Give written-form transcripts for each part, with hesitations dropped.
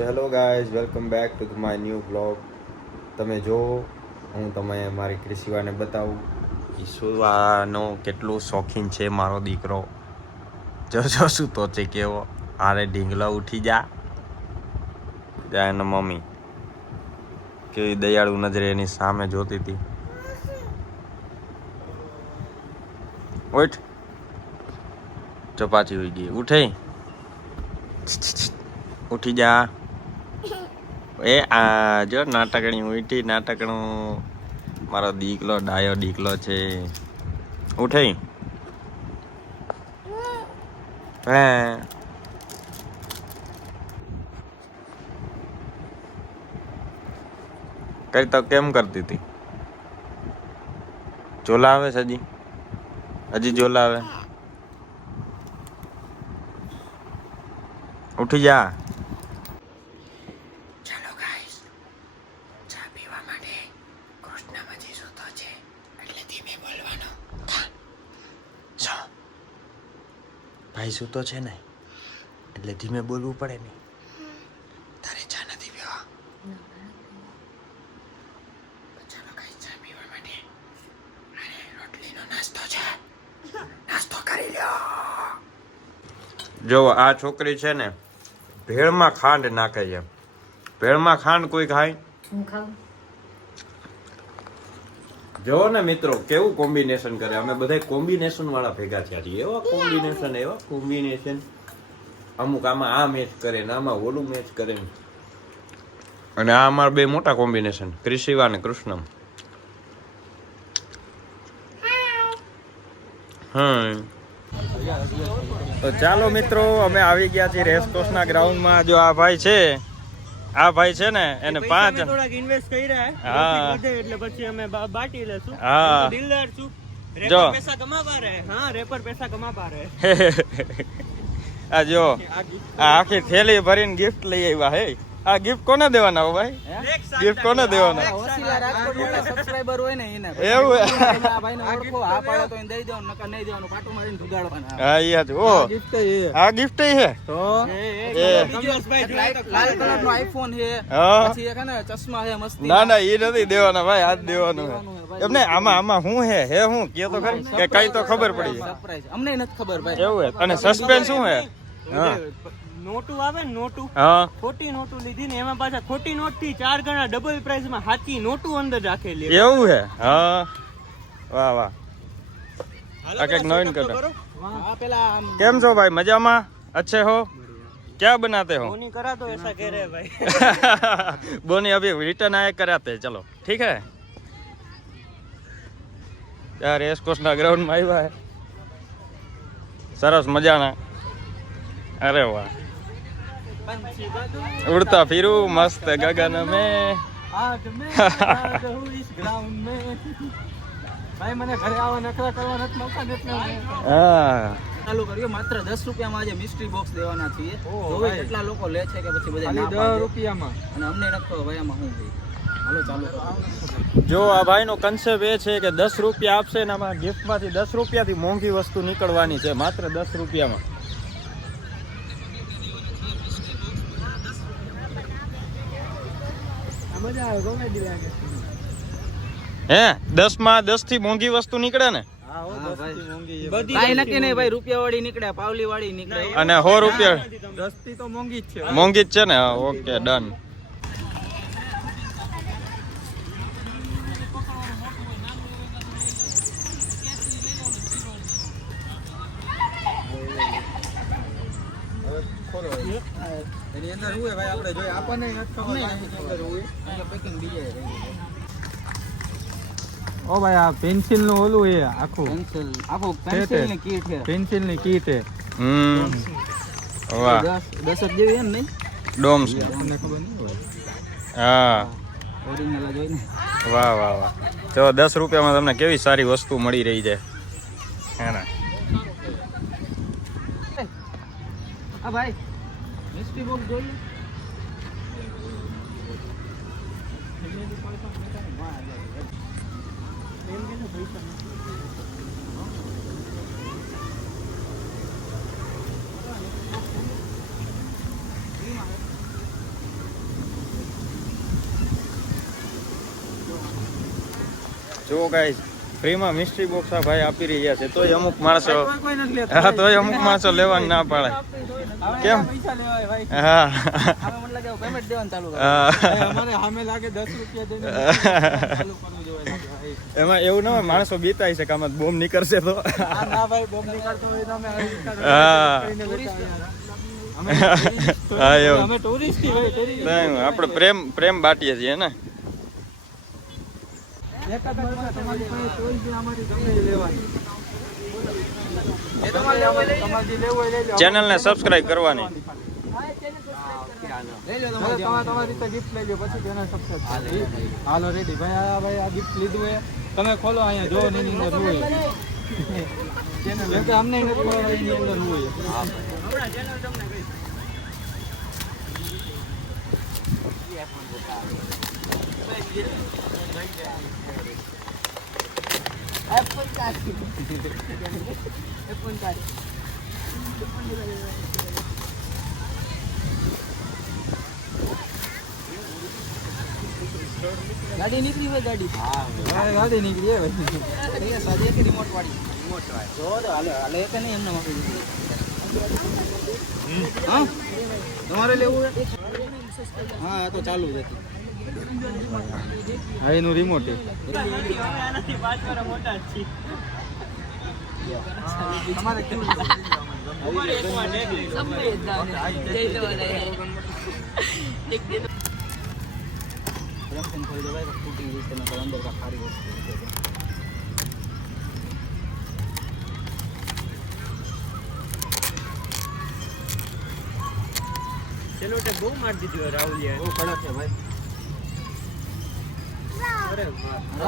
So hello guys, welcome back to my new blog. તમે જો હું તમે મારી ક્રિશિવાને બતાવું કે સુવાનો કેટલું શોખીન છે મારો દીકરો. જો શું તો છે કેવો આરે ઢીંગલો ઉઠી જા એનો મમ્મી કેવી દયાળુ નજરે એની સામે જોતી હતી. ઉઠ ચપાતી હોઈ ગઈ, ઉઠે ઉઠી જા. એ આ જો નાટકણી ઉઠી, નાટકણું મારો દીકલો ડાયો દીકલો છે. ઉઠે હે કઈ તો કેમ કરતી હતી? ઝોલા આવે છે હજી ઝોલા આવે. ઉઠી જા. ચાલો ગાઈસ, ચા પીવા માટે. કૃષ્ણ મજી સૂતો છે એટલે ધીમે બોલવાનું. શું ભાઈ સૂતો છે ને એટલે ધીમે બોલવું પડે ને. તારે ચા નથી પીવા? ચાલો ગાઈસ, ચા પીવા માટે. અરે રોટલીનો નાસ્તો છે, નાસ્તો કરી લ્યો. જો આ છોકરી છે ને ભેળમાં ખાંડ નાખે છે. ભેળમાં ખાંડ કોઈ ખાય? હું ખાઉં. જો ને મિત્રો કેવું કોમ્બિનેશન કરે. અમે બધા કોમ્બિનેશન વાળા ભેગા થયા છીએ. એવા કોમ્બિનેશન અમુક આમાં આ મેચ કરે ને આમાં ઓલું મેચ કરે. અને આ અમારા બે મોટા કોમ્બિનેશન, ક્રિશિવા અને કૃષ્ણમ. તો ચાલો મિત્રો, અમે આવી ગયા છીએ રેસકોર્સના ગ્રાઉન્ડમાં. જો આ ભાઈ છે ને એને 5 થોડાક ઇન્વેસ્ટ કર્યા હા એટલે પછી અમે બાટી લેશું. હા દિલદાર છું. જો રેપર પૈસા કમાવા રહે. હા, રેપર પૈસા કમાવા રહે. આ જો આ આખી થેલી ભરીને ગિફ્ટ લઈ આવ્યા. હે આ ગિફ્ટ કોને દેવાના હો ભાઈ? ગિફ્ટ કોને દેવાના? ઓસીલા રાજકોટ વાળા સબસ્ક્રાઇબર હોય ને એને. એવું આ ભાઈને ઓળખો, આ પાડો તો એને દઈ દેવાનું, નકર નહીં દેવાનું, પાટું મારીને ભગાડવાના. હા ઈ જ. ઓ ગિફ્ટ એ આ ગિફ્ટ છે તો લાલ કલર નો આઈફોન છે, હા. પછી એક હે ને ચશ્મા છે મસ્તી. ના ઈ નથી દેવાના ભાઈ, આ જ દેવાનું છે. એમને આમાં શું હે હું કે તો ખરી કે કઈ તો ખબર પડી જાય. સરપ્રાઈઝ અમને નથી ખબર ભાઈ. એવું હે. અને સસ્પેન્સ શું હે? હા નોટું આવે ને, નોટું હા ખોટી નોટું લીધી ને એમાં પાછા ખોટી નોટ થી 4 ગણા ડબલ પ્રાઇસ માં સાચી નોટું અંદર રાખેલી. એવું હે? હા વાહ વાહ. આ કઈક નવીન કરો. હા, પેલા કેમ છો ભાઈ? મજામાં? अच्छे हो? क्या बनाते हो? બોની કરા દો ऐसा कह रहे हैं भाई. बोनी अभी रिटर्न आए कराते हैं. चलो ठीक है. यार रेसकोर्स ना ग्राउंड में આવ્યા હે. સરસ મજાના. અરે વાહ, ઉડતા ફીરું મસ્ત ગગન में. आज मैं आजा हूं इस ग्राउंड में. ભાઈ મને ઘરે આવા નખરા કરવા નથી મળતા ને એટલે હા ચાલુ કર્યો. માત્ર 10 રૂપિયામાં આજે મિસ્ટ્રી બોક્સ દેવાના છીએ. જોવે કેટલા લોકો લે છે કે પછી બધા ના પાડે. 10 રૂપિયામાં અને અમને નખો ભાઈ આમાં શું થઈ. હાલો ચાલુ કરો. જો આ ભાઈનો કન્સેપ્ટ એ છે કે 10 રૂપિયા આપશે ને આમાં ગિફ્ટમાંથી 10 રૂપિયાથી મોંઘી વસ્તુ નીકળવાની છે, માત્ર 10 રૂપિયામાં. મજા આવે, કોમેડી લાગે. હે 10 માં 10 થી મોંઘી વસ્તુ નીકળે ને? હા હો, 10 થી મોંઘી કાઈ નક્કી નહીં ભાઈ. રૂપિયા વાળી નીકળે, પાવલી વાળી નીકળે અને 100 રૂપિયા 10 થી તો મોંઘી જ છે. મોંઘી જ છે ને? Okay done. એની અંદર શું હે ભાઈ, આપણે જોઈએ આપણને નથી ખબર અંદર હોય એટલે પેકિંગ બીજે રહી. ઓ ભાઈ આ પેન્સિલ નું ઓલું એ આખું પેન્સિલ ની કીટ છે. પેન્સિલ ની કીટ હે. વાહ 10 જ જેવી એમ નહીં. ડોમ્સ ને. તમને ખબર નહીં હોય. હા ઓરિજિનલ જ હોય ને. વાહ વાહ વાહ. જો 10 રૂપિયામાં તમને કેવી સારી વસ્તુ મળી રહી છે. હે ને? હા ભાઈ મિસ્ટ્રી બોક્સ જોઈએ. જો ગાઈસ ફ્રીમાં મિસ્ટ્રી બોક્સ આ ભાઈ આપી રહ્યા છે તોય અમુક માણસો કોઈ નથી લેતા હા તોય અમુક માણસો લેવાનું ના પાડે કેમ? પૈસા લેવાય ભાઈ હા હવે મને લાગે પેમેન્ટ દેવાનું ચાલુ કરે. ભાઈ, અમારે સામે લાગે 10 રૂપિયા દઈને ચાલુ કરવું જોઈએ ભાઈ. એમાં એવું ના હોય માણસો બીતાય છે કે આમાં બોમ્બ નીકળશે તો ના ના ભાઈ બોમ્બ નીકળતો હોય તો અમે આવી રીતના હા. કરીને બેઠા યાર. હા એવું અમે ટુરિસ્ટ થી ભાઈ ટુરિસ્ટ. નહીં, આપણે પ્રેમ બાટીએ છીએ ને એક જ વાત છે, તમારી પાસે ચોઈસ છે, અમારી ગમે એ લેવાની. તમારે જે લેવું હોય લઈ લો. ચેનલને સબસ્ક્રાઇબ કરવાની લઈ લો હવે તમારે તમારી રીતે ગિફ્ટ લઈ લો પછી તેના સબસ્ક્રાઇબ હાલો રેડી ભાઈ આ ગિફ્ટ લીધું છે તમે ખોલો અહીંયા જો એની અંદર શું હોય કેમ કે અમને નથી ખબર એની અંદર શું હોય ગાડી નીકળી હોય ગાડી. ભાઈ ગાડી નીકળી હે ભાઈ એ સાદી એક રિમોટ વાળી. જો તો હાલે એક નહીં એમને આપી દીધી. હા તમારે લેવું છે? હા આ તો ચાલુ જ હતી. હા એનું રિમોટ છે તમારે કેવું રક્ષણ ખોલી દો ભાઈ તો તૂટી જશે નકર અંદર કા સારી વસ્તુ છે. બહુ માર દીધું રાહુલિયા બહુ કડક છે ભાઈ.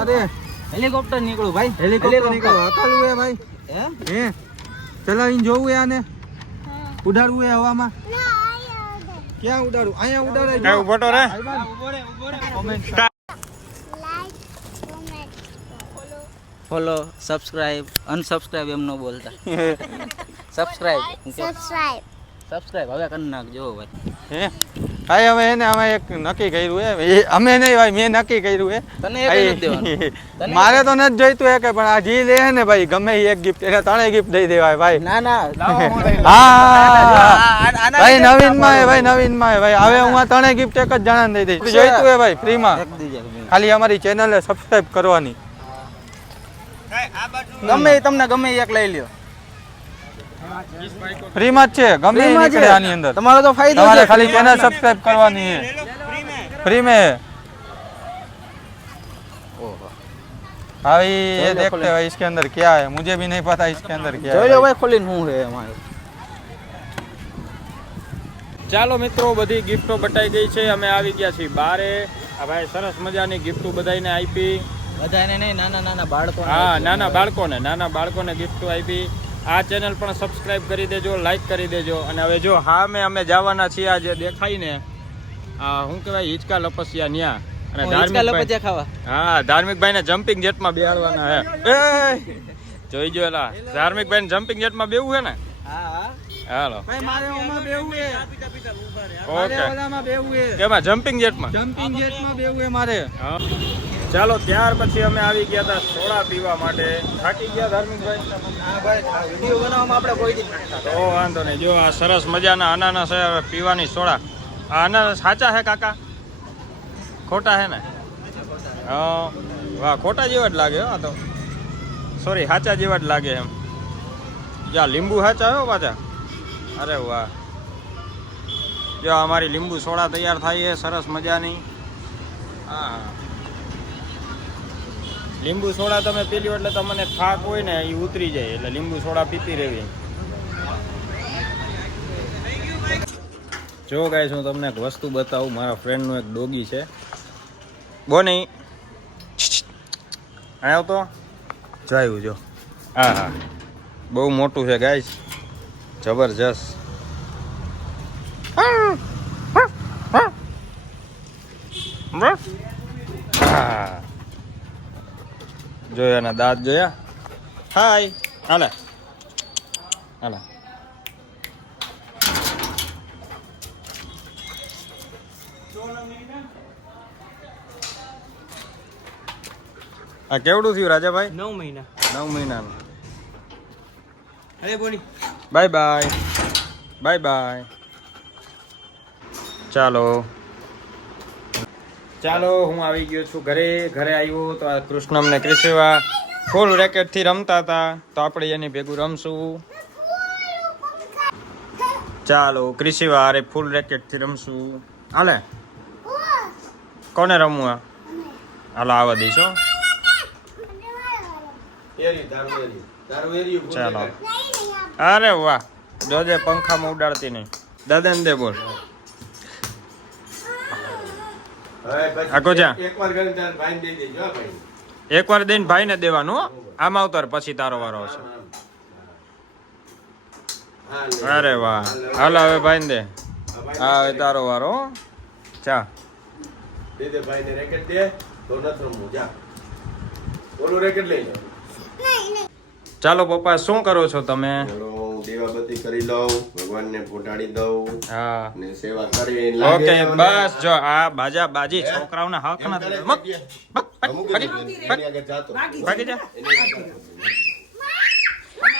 અરે હેલિકોપ્ટર નીકળું ભાઈ. હેલિકોપ્ટર નીકળો અકાલું હે ભાઈ હે હે ચલાવીને જોવું હે આને ઉડાડવું હે હવામાં ક્યાં ઉડાડું અહીંયા ઉડાડાય ઉભો તો રે કોમેન્ટ ફોલો સબસ્ક્રાઇબ અનસબસ્ક્રાઇબ એમ ન બોલતા. સબસ્ક્રાઇબ સબસ્ક્રાઇબ હવે કરી નાખજો ભાઈ. હે ભાઈ હવે એને અમે એક નક્કી કર્યું હે એ અમે નહીં ભાઈ મેં નક્કી કર્યું હે તને એક નથી દેવાનું. તને મારે તો નથી જોઈતું હે કે પણ આ જી લે હે ને ભાઈ ગમે એ એક ગિફ્ટ એને ત્રણેય ગિફ્ટ દઈ દેવાય ભાઈ ના ના હા ભાઈ નવીનમાં હે ભાઈ નવીનમાં હે ભાઈ હવે હું આ ત્રણેય ગિફ્ટ એક જ જણાને દઈ દઈશ જોઈતું હે ભાઈ ફ્રીમાં એક દીજે ખાલી અમારી ચેનલને સબસ્ક્રાઇબ કરવાની ગમે એ તમને ગમે એ એક લઈ લ્યો. ફ્રીમાં જ છે ગમે એ નીકળે આની અંદર તમારો તો ફાયદો તમારે છે. ખાલી ચેનલ સબસ્ક્રાઇબ કરવાની है फ्री में है ઓહો भाई ये देखते हैं भाई इसके अंदर क्या है मुझे भी नहीं पता इसके अंदर क्या જોઈ है લો ભાઈ ખોલીને શું છે અમારે. ચાલો મિત્રો બધી ગિફ્ટો બટાઈ ગઈ છે અમે આવી ગયા છીએ બારે આ ભાઈ સરસ મજાની ગિફ્ટો બધાને આપી બધાને નહીં નાના નાના બાળકો હા નાના બાળકોને ગિફ્ટો આપી આ ચેનલ પણ સબસ્ક્રાઇબ કરી દેજો લાઈક કરી દેજો અને હવે જો હા અમે જવાના છીએ આ જે દેખાય ને આ શું કહેવાય હિચકા લપસિયા ન્યા અને ધાર્મિક ખાવા. હા ધાર્મિકભાઈ ને જમ્પિંગ જેટમાં બેહાડવાના હે એ જોઈ જો એલા ધાર્મિકભાઈ ને જમ્પિંગ જેટમાં બેવું હે ને હા હા હાલો भाई मारे ओमा बेहू है मारे ઓકે वालाમાં બેહવું है કેમાં જમ્પિંગ જેટમાં જમ્પિંગ જેટમાં બેહવું है મારે હા. ચાલો ત્યાર પછી અમે આવી ગયા હતા સોડા પીવા માટે થાકી ગયા ધાર્મિકભાઈ હા ભાઈ વિડિયો બનાવવામાં આપણે કોઈ દી નહીં થતા. તો વાંધો નહીં જો આ સરસ મજાના અનાનસ છે હવે પીવાની સોડા આ અનાનસ સાચા હે કાકા ખોટા હે ને હા વાહ ખોટા જેવા જ લાગે હો આ તો સોરી સાચા જેવા જ લાગે એમ જા લીંબુ સાચા હો પાછા અરે વાહ જો અમારી લીંબુ સોડા તૈયાર થાય છે સરસ મજાની હા લીંબુ સોડા તમે પી લ્યો એટલે તમને થાક હોય ને એ ઉતરી જાય એટલે લીંબુ સોડા પીતી રહેવી જો ગાઈસ હું તમને એક વસ્તુ બતાવું મારા ફ્રેન્ડનું એક ડોગી છે બોની આવ્યો તો જોયું જો હા હા બહુ મોટું છે ગાઈસ જબરજસ્ત હા જોયા એના દાંત જોયા હાય હાલે હાલે આ કેવડું થયું રાજાભાઈ? 9 મહિના. 9 મહિનાનું. અરે Boney. Bye bye. Bye bye. ચાલો હું આવી ગયો છું ઘરે આવ્યો તો આ કૃષ્ણ અમને ક્રિશેવા ફૂલ રેકેટથી રમતા હતા તો આપણે એની ભેગું રમશું. ચાલો ક્રિશેવા અરે ફૂલ રેકેટથી રમશું. હાલે કોને રમવું આ? હાલો આવવા દઈશો. ચાલો અરે વાહ જોજે પંખામાં ઉડાડતી નહીં. દાદાને દે બોલ. આખો જા એકવાર દઈને ભાઈને દેવાનું હો. આમ આવતાર પછી તારો વારો આવશે. અરે વાહ હાલ હવે ભાઈને દે. હા હવે તારો વારો હો. ચા દે ભાઈને રેકેટ દે તો ન રમવું જા ઓલો રેકેટ લઈ લે. ચાલો પપ્પા શું કરો છો તમે? ચલો દીવાબત્તી કરી લઉં, ભગવાનને ફોટાડી દઉં હા ને સેવા કરી ઓકે બસ જો આ બાજા બાજી છોકરાઓના હક નથી. ભાગી જા.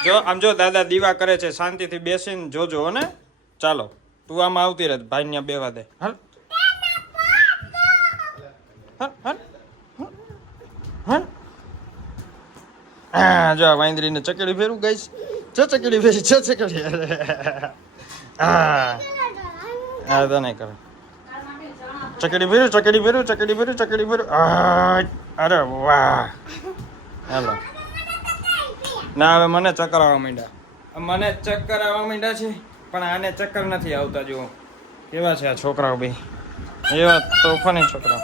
જો આમ જો દાદા દીવા કરે છે શાંતિથી બેસીને જોજો ને. ચાલો તું આમાં આવતી રહે ભાઈ ને બેવા દે. હાલ હાલ હાલ હાલ. જો વાંદરીને ચકડી ફેરવું ગઈશ. ચકડી ફેરી ચકડી. હા તો નહીં કરે. ચકડી ફેરું અરે વાહ. હાલો ના હવે મને ચક્કર આવવા માંડ્યા છે પણ આને ચક્કર નથી આવતા. જુઓ કેવા છે આ છોકરાઓ ભાઈ, એવા તોફાની છોકરાઓ.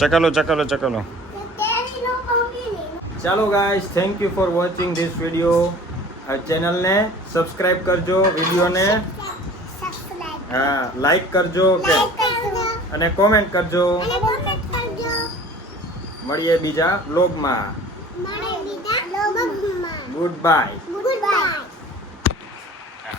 ચકલો. ચાલો guys thank you for watching this video. આ ચેનલને સબસ્ક્રાઇબ કરજો, વિડીયોને હા લાઈક કરજો કે અને કોમેન્ટ કરજો. મળીએ બીજા બ્લોગમાં. Good bye.